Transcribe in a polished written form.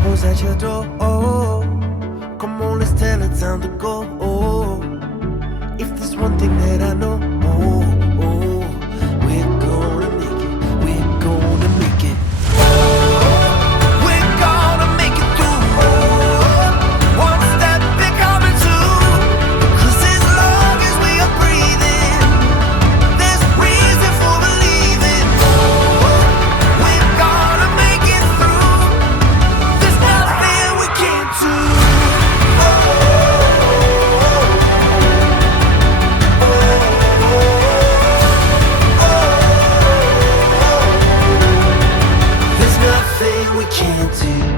troubles at your door. Come on, let's tell it time to go. If there's one thing that I know, we're gonna make it. We're gonna make it. We're gonna make it through. One step becoming two. 'Cause as long as we are breathing, there's reason for believing. We're gonna make it through. There's nothing we can't do. There's nothing we can't do.